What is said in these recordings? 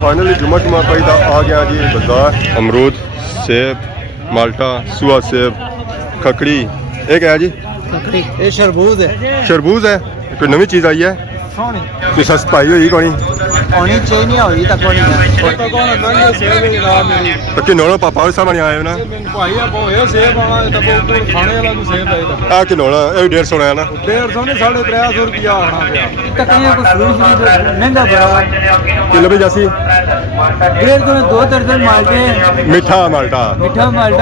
Finally जुम्मा पई दा आ गया जी बाजार। अमरूद, सेब, माल्टा, सुआ सेब, खकड़ी, एक है जी ये शरबूज है। शरबूज है। कोई नवी चीज़ आई है कोई सस्ताई हुई कोनी होनी चाहिए नहीं हुई तक कोनी तो कि नोनो पापा सामने आए ना आ कि नोना ये 150 है ना 150 नहीं 350 रुपया आना महंगा बड़ा किलो भी जैसी 150 दो दर्जन माल्टे मीठा माल्टा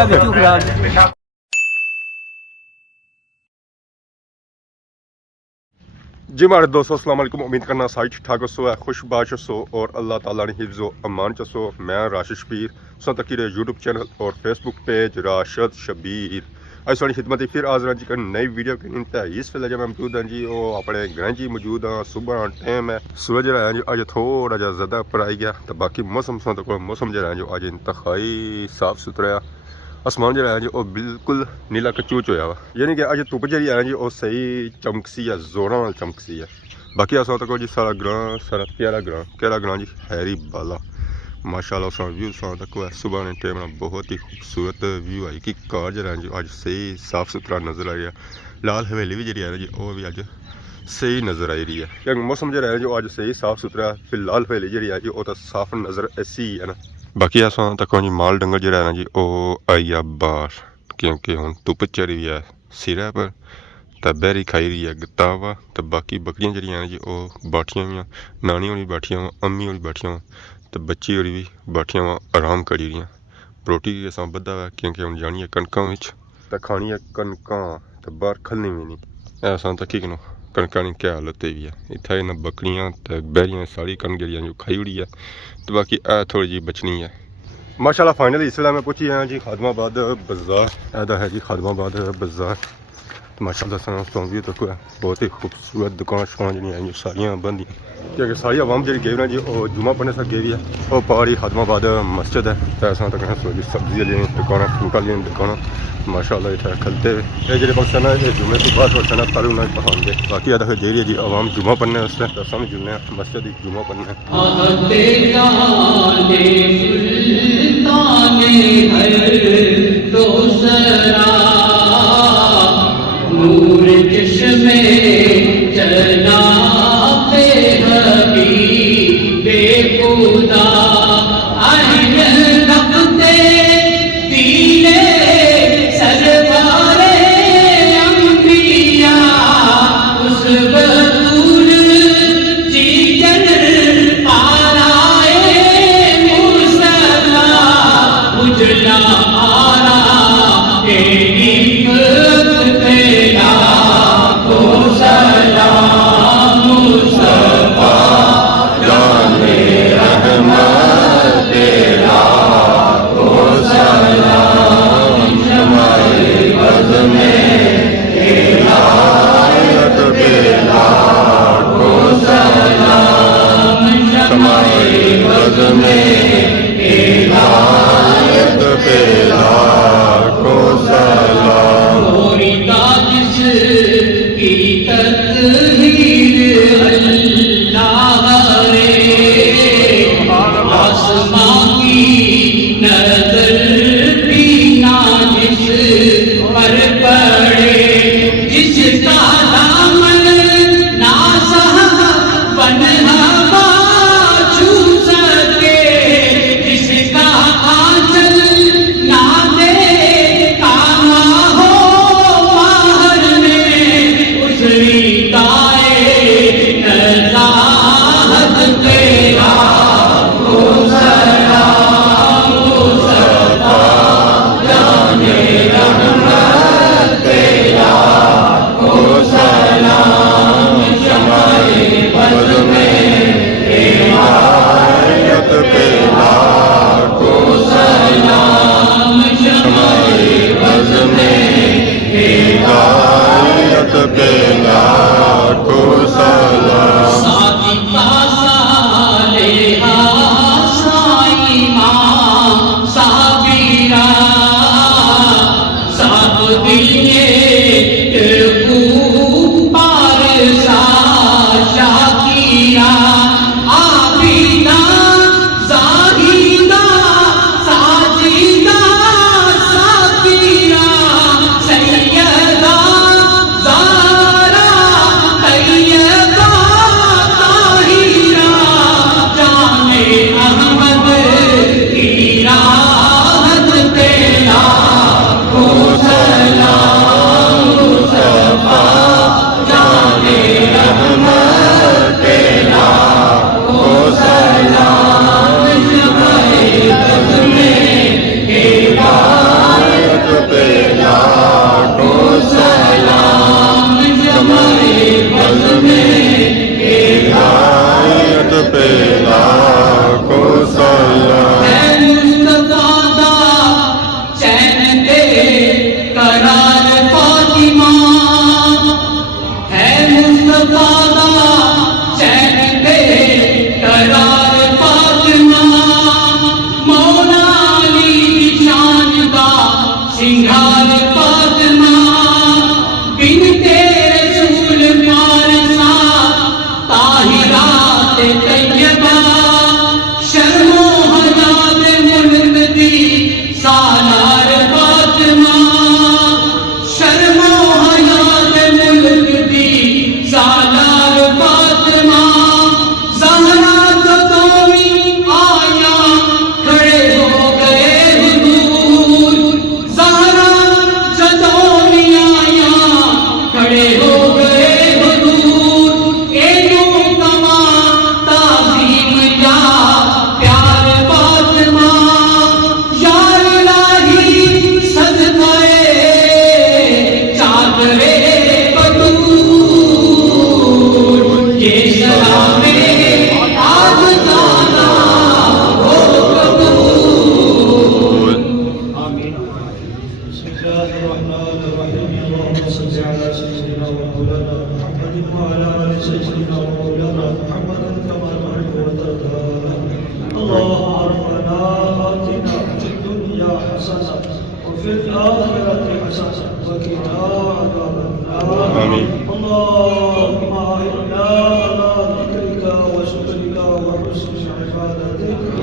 बिचू खराब जी हमारे दोस्तों अस्सलाम वालेकुम। उम्मीद करना सारी ठीक ठाक सो है खुश बाश सो और अल्लाह ताला ने हिफ्ज़ो अमान चसो। मैं राशिद शबीर सो तक यूट्यूब चैनल और फेसबुक पेज राशिद शबीर अज सारी खिदमत फिर हाज़र जी कर नई वीडियो के इंतहाई इस वेले जब मैं मौजूद हैं जी वो अपने ग्रह जी मौजूद हाँ। सुबह टाइम है सूरज रहा है जी अज थोड़ा जहा ज़्यादा पर आई गया तो बाकी मौसम सो तक मौसम जो है जो अज इंतहाई साफ सुथरा आसमान जो है जी वो बिल्कुल नीला कचूच होया वा यानी कि अज धुप जी है जी वो सही चमकसी है जोरों वाल चमकसी है। बाकी अस तक जी सारा ग्रां सारा प्यारा ग्रां जी हैरी बाला माशाल्लाह उस व्यू तक है सुबह ने टाइम बहुत ही खूबसूरत व्यू आई कि कार जो है जी अज सही साफ सुथरा नज़र आ रहा। लाल हवेली भी जी है जी वो भी अज सही नज़र आई रही है क्योंकि मौसम जो है जो अज सही साफ सुथरा फिर लाल हवेली जी है जी वो तो साफ नज़र ऐसी है ना। बाकी अस तक जी माल डंगर जो है ना जी वो आई आ बाहर क्योंकि हम धुप चढ़ी हुई है सिरे पर तो बहरी खाई रही है गतावा तो बाकी बकरियां जी जी वो बैठिया हुई नानी होनी बैठिया हुआ अम्मी होनी बैठिया हुआ तो बच्ची होरी भी बैठिया हुआ आराम करी रही रोटी अस बद्धा हुआ क्योंकि हम जानी है कणकों तो खानी है कणकों तो बाहर खलनी भी नहीं अस तक किनो कणकों की क्या हालत हुई है इतना इन्हें बकरियां तो बहरियां सारी कणक जी खाई उड़ी है तो बाकी थोड़ी जी बचनी है माशाल्लाह। फाइनली इस वे मैं पहुंची हाँ जी खादमाबाद बाजार ऐसा है जी खादमाबाद बाजार माशाल्लाह भी तक है बहुत ही खूबसूरत दुकान शुकान जी आई सारिया बंद क्योंकि सारी आवाम जी गई ना जी वो जुम्मा पढ़ने से गई है वो पहाड़ी खादमाबाद मस्जिद है तो ऐसा तक सब्जी वाली दुकान फ्रूट वाली दुकान माशाल्लाह इतना खलते ये जो बक्स है ना ये जुम्मे की बात होता है ना पर उन्हें पसंद है। बाकी अदा दे रही है जी आवाम जुम्मा पढ़ने वास्ते तो हम जुम्मे मस्जिद जुम्मा पढ़ने नूर चश्मे चलना पे हबीबे खुदा आइन नक़्ते दीने सरवारे अंबिया उस बतूल जीजन पाराए मुसला उजला आरा तेरी रहमान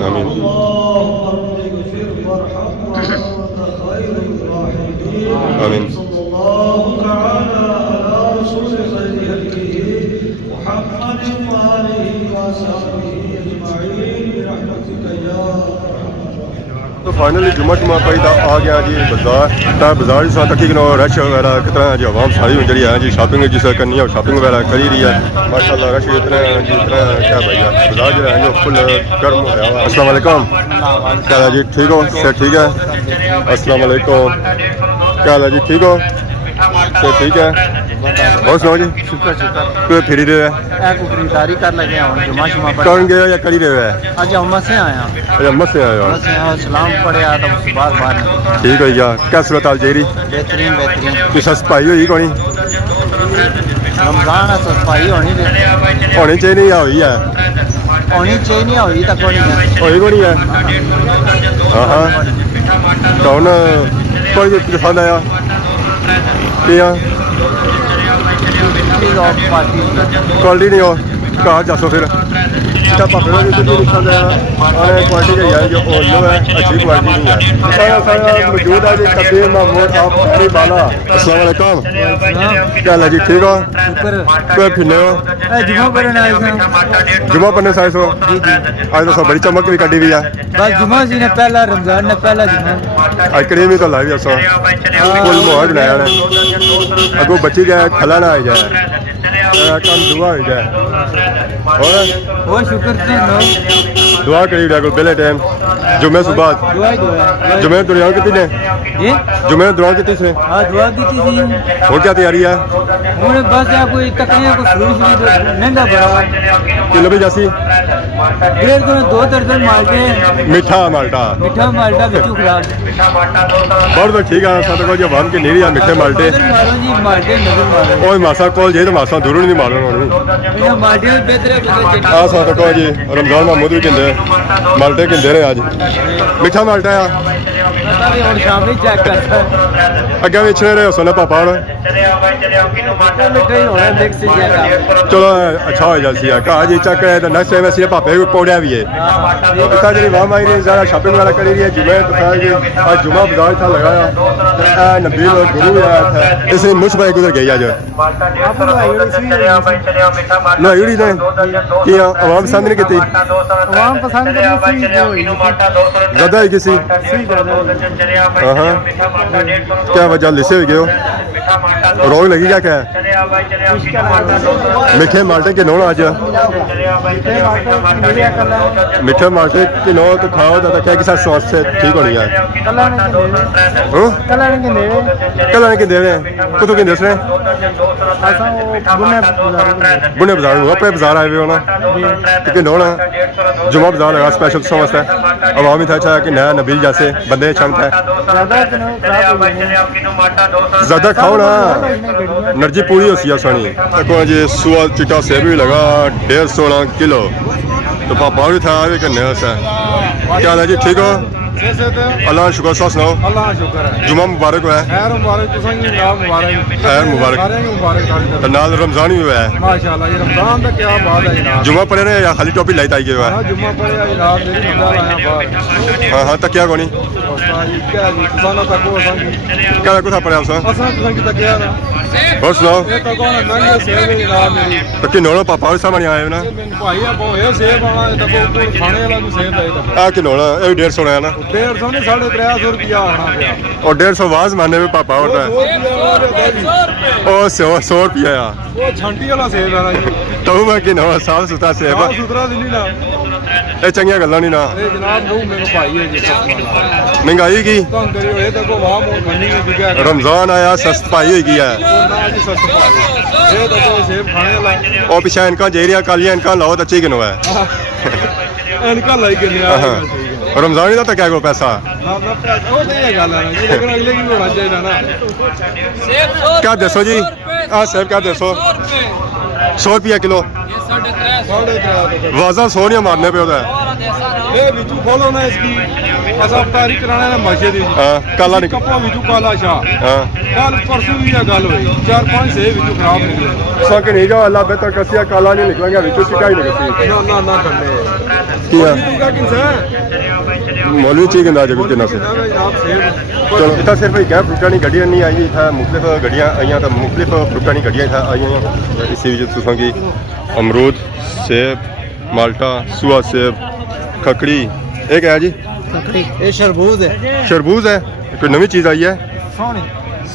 آمين اللهم اغفر وارحم وانت خير الراحمين. آمين. صلى الله تعالى على رسول خير خلقه محمد وآله وصحبه أجمعين برحمتك يا तो फाइनली जुम्मा पई दा आ गया जी बाजार तो बाजार इस तक कि रश वगैरह कितना जी आवाम सारी जी है जी शॉपिंग जिस करनी है शॉपिंग वगैरह करी रही है माशाल्लाह रश इतना जी इतना क्या भैया बाजार जो है जो फुल गर्म हो रहा है। अस्सलाम वालेकुम, क्या हाल है जी, ठीक हो, सेहत ठीक है? अस्सलाम वालेकुम, क्या हाल है जी, ठीक हो, सेहत ठीक है? और सुनाओ जी, शुक्र शुक्र कोई फिरी रहे है को खरीदारी कर लगे हैं जुमा शुमा कौन गया या करी रहे है? आज अम्मा से आया अच्छा मत से आए हो, बस यहाँ सलाम पढ़े आया तो उसके बाद बाहर निकले। ठीक है यार, क्या सूरत हाल जेरी बेहतरीन बेहतरीन कोई सस्पाई हुई कोनी रमजान है सफाई होनी होनी चाहिए नहीं हुई है होनी चाहिए नहीं हुई तक होनी है होई कोनी है। हाँ हाँ तो हूँ कोई पसंद आया किया क्वालिटी नहीं हो घर जासो फिर क्या पापे का भी पसंद आया क्वालिटी का है जो ओलो है अच्छी क्वालिटी नहीं है सारा सारा मौजूद है जी कबीर महमूद आप सारी बाला। अस्सलाम वालेकुम, क्या हाल है जी, ठीक हो, शुक्र कोई फिरने हो जुमा पढ़ने आए थे जुमा पढ़ने साइज हो आज तो सब बड़ी चमक भी कटी हुई है बस जुमा जी ने पहला रमजान ने पहला जुमा आज करीब ही तो लाई भी असो फुल माहौल बनाया है अगो बची जाए खला ना आ जाए काम दुआ हो जाए और वो शुक्र से नो दुआ करी जाए पहले टाइम जुमे सुबह दुआ ही दुआ जुमे दुनिया कितनी ने ये जुमे दुआ कितनी से हाँ दुआ की थी और क्या तैयारी है उन्हें बस या कोई तकरीर को शुरू से महंगा पड़ा किलो भी जासी डेढ़ दो दर्जन माल्टे मीठा माल्टा मीठा माल्टा बिल्कुल खराब बहुत तो ठीक है साथ को जब हम की नीरी है मीठे माल्टे नजर मारो जी माल्टे नजर मारो और मासा कॉल जाए तो मासा दूर नहीं मारना ये माल्टे में बेहतर है आ साथ को जी रमजान महमूद भी किंदे माल्टे किंदे रहे आज मीठा माल्टा है पता भी और शाम में चेक करता है अगे बेचने रहे हो सोने पापा और मिठाई होना देख से चेक चलो अच्छा हो जाती है कहा जी चेक करे तो नेक्स्ट टाइम ऐसे पापे को पौड़िया भी है पता जी वाम आई नहीं ज़्यादा शॉपिंग वाला करी रही है जुमे तो था जी आज जुमा बाजार था लगाया नबील और गुरु आया था इसलिए मुझ पर गुजर गई आज ना यूरी ने कि आवाम पसंद नहीं की आवाम पसंद करती ज़्यादा ही किसी हाँ क्या वजह लिसे हुई गए रोग लगी क्या क्या मीठे माल्टे के नोन आज मीठे माल्टे के नो तो खाओ तो क्या कि स्वास्थ्य ठीक होनी है कल आने के दे रहे हैं कुछ के दस रहे बुने बाजार अपने बाजार आए हुए हो ना तो नोना जुमा बाजार लगा स्पेशल समझता है अवामी था अच्छा कि नया नबील जैसे बंदे क्षमता है ज़्यादा खाओ ना एनर्जी पूरी हो सी सानी देखो जी सुआ चिटा सेब भी लगा 150 किलो तो पापा भी था भी करने से क्या हाल है जी, ठीक हो, अल्लाह का शुक्र, सुनाओ अल्लाह का शुक्र है जुमा मुबारक हुआ है खैर मुबारक खैर मुबारक तो नाल रमजान भी हुआ है माशाल्लाह ये रमजान का क्या बात है जनाब जुमा पढ़े ने या खाली टोपी लाइट आई गई हुआ है जुम्मा पढ़े आज रात मेरी मजा आया बाहर हाँ हाँ तकिया कोनी क्या जी किसानों तक वो क्या कुछ पढ़े आप असां तुसां की तकिया ना और सुनाओ ये तो कौन नंगे सेब है जनाब मेरी तो कि नोना पापा भी सामने आए हो ना भाई अब ये सेब आना है तब ऊपर खाने वाला भी सेब है तब आ कि नोना ये 150 है ना 150 नहीं 350 रुपया आना गया और 150 आवाज मारने में पापा होता है ओ 100 रुपया यार वो छंटी वाला सेब है ना जी तो मैं कि नोना साफ सुथरा सेब साफ सुथरा दिल्ली ना ये चंगिया गल्ला नहीं ना ए जनाब नो मेरे भाई है जी महंगाई की तंग करियो ये तक वहां मोर खन्नी में बिका रमजान आया सस्ताई हो गई है ना जी सस्ता ये तो सेब खाने वाला और पीछे इनका जेरिया कालिया इनका लाओ तो अच्छी किनो है इनका लाई के लिया रमजान ही था क्या करो पैसा ना पैसा वो नहीं है गाला ना जी लेकिन अगले की होना चाहिए ना क्या 200 जी हाँ सेब क्या 200 100 रुपया किलो वाजा 100 नहीं मारने पे होता है ये बिचू खोलो ना इसकी असाब तारीख कराना है मस्जिद दी हाँ काला निकल कपा बिचू काला शाह हाँ कल परसों भी ये गल हुई 4-5 से बिचू खराब निकले सक नहीं जाओ अल्लाह बेहतर कसिया काला नहीं निकलेंगे बिचू चिका ही निकलती ना ना ना करने किया का किंसा मौलवी ची गंदा जगह किन्ना से आप सेब चलो इतना सिर्फ क्या फ्रूटा नहीं गड्डियां नहीं आई था मुख्तलिफ गड्डियां आई तो मुख्तलिफ फ्रूटा नहीं गड्डियां था आई इसी वजह तुसां की अमरूद सेब माल्टा सुआ सेब खकड़ी एक है जी ये शरबूज है शरबूज है कोई नवी चीज़ आई है सोनी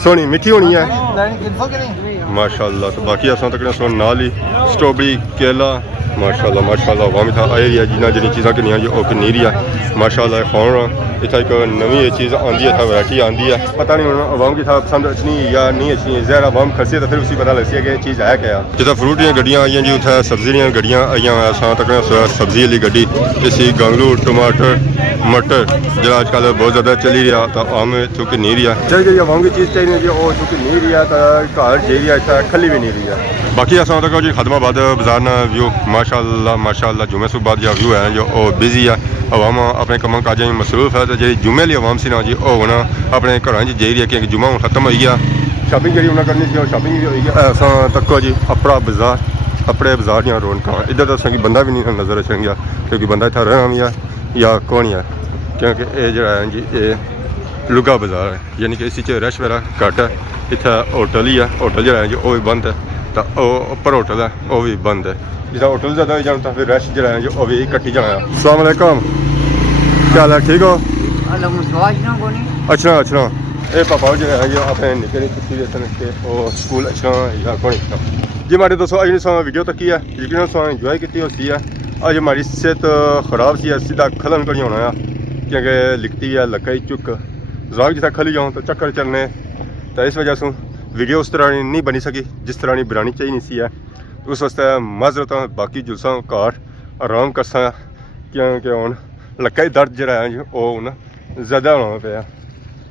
सोनी मीठी होनी है लेनी किनको कि नहीं माशाल्लाह तो बाकी असां तक सुन नाल ही स्ट्रॉबेरी केला माशाल्लाह वामी था आई रही है जिन्हें जी चीज़ा कि जी वो किन्नी रही है माशाल्लाह खान इतना एक नवी चीज़ आँदी है वैरायटी आँदी है पता नहीं हूँ अवाम की था पसंद अच्छनी या नहीं अच्छनी जहर अवाम खसी तो फिर उसी पता लग कि चीज़ है क्या जितना फ्रूट दी गड्डियाँ आई जी उत्थे सब्जी दी गड्डियाँ आई असां तक सब्जी वाली गड्डी इसी गंगलू टमाटर मटर जो अजकल बहुत ज़्यादा चली रहा तो आम चूँकि नहीं रहा जी अवाम की चीज़ चाहिए जी वो चूँकि नहीं रहा तो घर जी रहा इतना खली भी नहीं रही है बाकी असां तक जी खदमाबाद बाजार ना व्यू माशाल्लाह जुमे सुबह जो व्यू है जो बिजी है अवाम अपने कम काजा में मसरूफ है तो जी जुमे वाली अवाम से ना जी वो होना अपने घर जी रही है क्योंकि जुमा हूँ खत्म हो गया शॉपिंग जी उन्हें करनी थी शॉपिंग भी हुई है असां तक जी अपना बाजार अपने बाजार दियाँ रौनक इधर तो असें बंदा भी नहीं नज़र अचेगा क्योंकि बंदा इतना रहना भी है या कौन है क्योंकि ये जो है जी ये लुगा बाजार है यानी कि इस रश वगैरह घट है इतना होटल ही है होटल जो है जी वो भी बंद है तो उपर होटल है वो भी बंद है जितना होटल ज़्यादा हो जाना तो फिर रश जो है जी वो भी कट्टी जाना है अस्सलाम वालेकुम क्या हाल है ठीक हो अच्छा ये पापा जो है जी अपने निके छुट्टी देते हैं कि वो स्कूल अच्छा या कौन जी हमारे दोस्तों अज ने वीडियो तक की है यकीन इंजॉय की होती है अज हमारी सेहत खराब सी है सीधा खलन करी होना है क्योंकि लिखती है लकई चुक जवाब जितना खली जाऊँ तो चक्कर चलने तो इस वजह से वीडियो उस तरह नहीं बनी सकी जिस तरह नहीं बनानी चाहिए सी है उस वास्ते माजरत बाकी जुलसा घर आराम कर सा क्योंकि हूँ लक्का दर्द जो है जी वो हूँ ज़्यादा होना पाया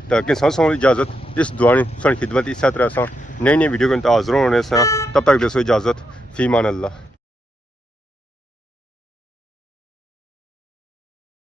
तो किसान सो इजाज़त इस दुआनी साड़ी खिदमत इस तरह से नई वीडियो के हाजिर होने से तब तक दसो इजाज़त फीमान अल्लाह।